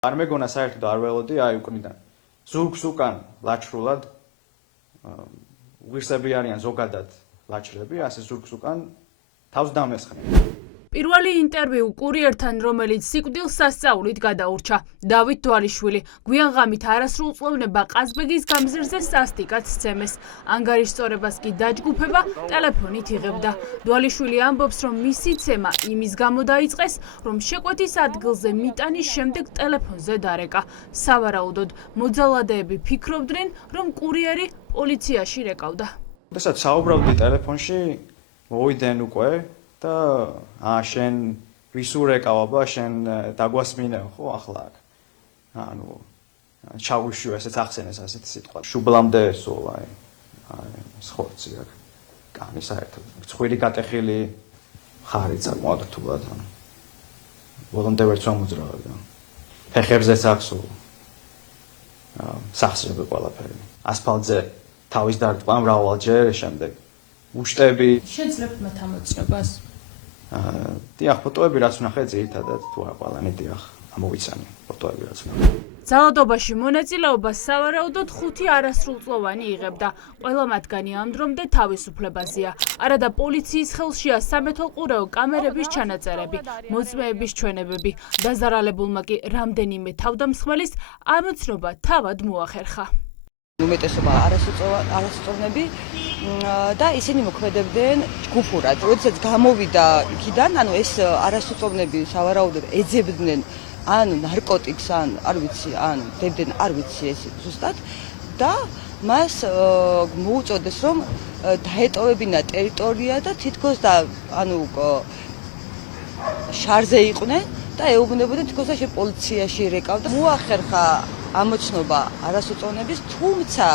არ მეგონა საერთოდ არ ველოდი აი უკნიდან. ზურგს უკან ლაჩრულად უღირსები არიან ზოგადად ლაჩრები, ასე ზურგს უკან თავს დამესხნენ. პირველი ინტერვიუ კურიერთან, რომელიც სიკვდილს სასწაულით გადაურჩა. დავით დვალიშვილი გვიან ღამით არასრულწლოვნება ყაზბეგის გამზირზე სასტიკად სცემეს. ანგარიშწორებას კი დაჯგუფება ტელეფონით იღებდა. დვალიშვილი ამბობს, რომ მისი ცემა იმის გამო დაიწყეს, რომ შეკვეთის ადგილზე მიტანის შემდეგ ტელეფონზე დარეკა. სავარაუდოდ მოძალადეები ფიქრობდნენ, რომ კურიერი პოლიციაში რეკავდა. როდესაც საუბრობდი ტელეფონში, მოვიდნენ უკვე და შენ ვის ურეკავობა, შენ დაგვასმინე ხო ახლა აქ. ანუ ჩავიშვი ესეც ახსენეს ასეთი სიტყვა. შუბლამდე სულ აი ხორცი აქ. კანი საერთოდ. ცხვირი გატეხილი ხარი საკმაოდ რთულად. ბოლომდე ვერც ამოძრავდა. ფეხებზეც აქ სულ სახსრები ყველაფერი. ასფალტზე თავის დარტყმა მრავალჯერ შემდეგ. უშტები შეძლებთ მათ ამოცნობას? დიახ, ფოტოები რაც ვნახე ძირითადად თუ არა ყველანი დიახ, ამოვიცანი ფოტოები რაც ვნახე. ძალადობაში მონაწილეობას სავარაუდოდ 5 არასრულწლოვანი იღებდა. ყველა მათგანი ამ დრომდე თავისუფლებაზეა. არადა პოლიციის ხელშია სამეთვალყურეო კამერების ჩანაწერები, მოწმეების ჩვენებები. დაზარალებულმა კი რამდენიმე თავდამსხმელის ამოცნობა თავად მოახერხა. უმეტესობა არასწორნები და ისინი მოქმედებდნენ ჯგუფურად. როდესაც გამოვიდა იქიდან, ანუ ეს არასწორნები სავარაუდოდ ეძებდნენ ან ნარკოტიკს, ან არ ვიცი, ან დებდნენ, არ ვიცი ეს ზუსტად და მას მოუწოდეს, რომ დაეტოვებინა ტერიტორია და თითქოს და ანუ შარზე იყვნენ და ეუბნებოდნენ თითქოს და პოლიციაში რეკავდა. მოახერხა ამოცნობა არასწორნების, თუმცა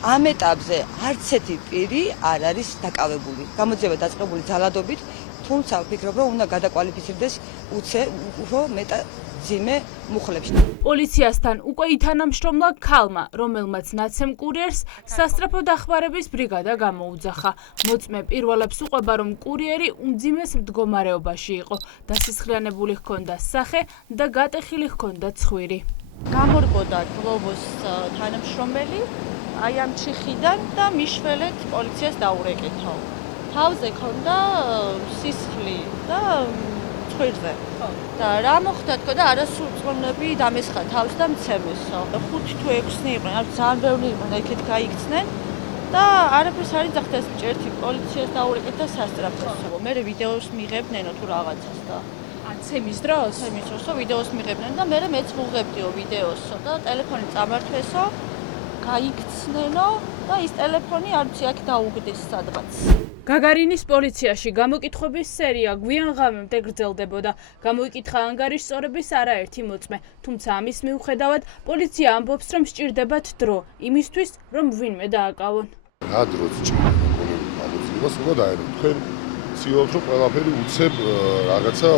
ამ ეტაპზე არც ერთი პირი არ არის დაკავებული. გამოძიება დაწყებული ძალადობით, თუმცა ვფიქრობ, რომ უნდა გადაკვალიფიცირდეს უფრო მეტად ძიმე მუხლებში. პოლიციასთან უკვე ითანამშრომლა ქალმა, რომელმაც ნაცემ კურიერს სასწრაფო დახმარების ბრიგადა გამოუძახა. მოწმე პირველებს უყვება, რომ კურიერი უმძიმეს მდგომარეობაში იყო. დასისხლიანებული ჰქონდა სახე და გატეხილი ჰქონდა ცხვირი. გამორყოდა გლობოს თანამშრომელი აი ამ ჩიხიდან და მიშველეთ პოლიციას დაურეკეთო. თავზე ქონდა სისხლი და ცხვირზე. და რა მოხდა თქო და არასრულწლოვნები დამესხა თავს და მცემესო. 5 თუ 6-ნი იყვნენ, არ ძალიან ბევრი იყვნენ, იქით გაიქცნენ და არაფერს არ იძახდა ეს მჭერთი პოლიციას დაურეკეთა სასწრაფოსო. მე ვიდეოს მიღებნენო თუ რაღაცას და ცემის დროს? ცემის დროსო ვიდეოს მიღებდნენ და მე მეც ვუღებდიო ვიდეოსო და ტელეფონი წამართვესო, გაიქცნენო და ის ტელეფონი არ ვიცი აქ დაუგდეს სადღაც. გაგარინის პოლიციაში გამოკითხვების სერია გვიან ღამემდე გრძელდებოდა. გამოიკითხა ანგარიშწორების არაერთი მოწმე, თუმცა ამის მიუხედავად პოლიცია ამბობს, რომ სჭირდებათ დრო იმისთვის, რომ ვინმე დააკავონ. რა დროც ჭირდება ამოცნობას უნდა დაერო. თქვენ ცდილობთ, რომ ყველაფერი უცებ რაღაცა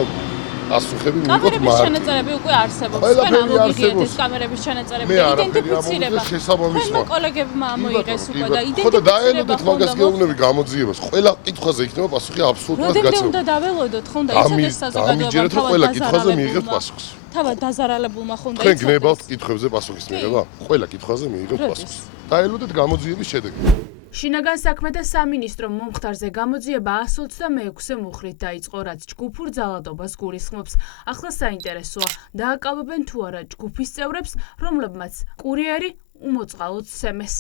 ასუხები მივიღოთ, კამერების ჩანაწერები უკვე არსებობს. თქვენ ამოგიღეთ ეს კამერების ჩანაწერები და იდენტიფიცირება. თქვენმა კოლეგებმა ამოიღეს უკვე და იდენტიფიცირება. ხო და დაელოდეთ მაგას გეუბნები გამოძიებას. ყველა კითხვაზე იქნება პასუხი აბსოლუტურად გაცემა. რამდენი უნდა დაველოდოთ, ხომ და იცოდეს საზოგადოება თავად ყველა კითხვაზე მიიღეთ პასუხს. თავად დაზარალებულმა ხომ და თქვენ გნებავთ კითხვებზე პასუხის მიღება? ყველა კითხვაზე მიიღეთ პასუხს. დაელოდეთ გამოძიების შედეგი. შინაგან საქმეთა სამინისტრომ მომხდარზე გამოძიება 126 მუხლით დაიწყო, რაც ჯგუფურ ძალადობას გულისხმობს. ახლა საინტერესოა, დააკავებენ თუ არა ჯგუფის წევრებს, რომლებმაც კურიერი უმოწყალოდ სცემეს.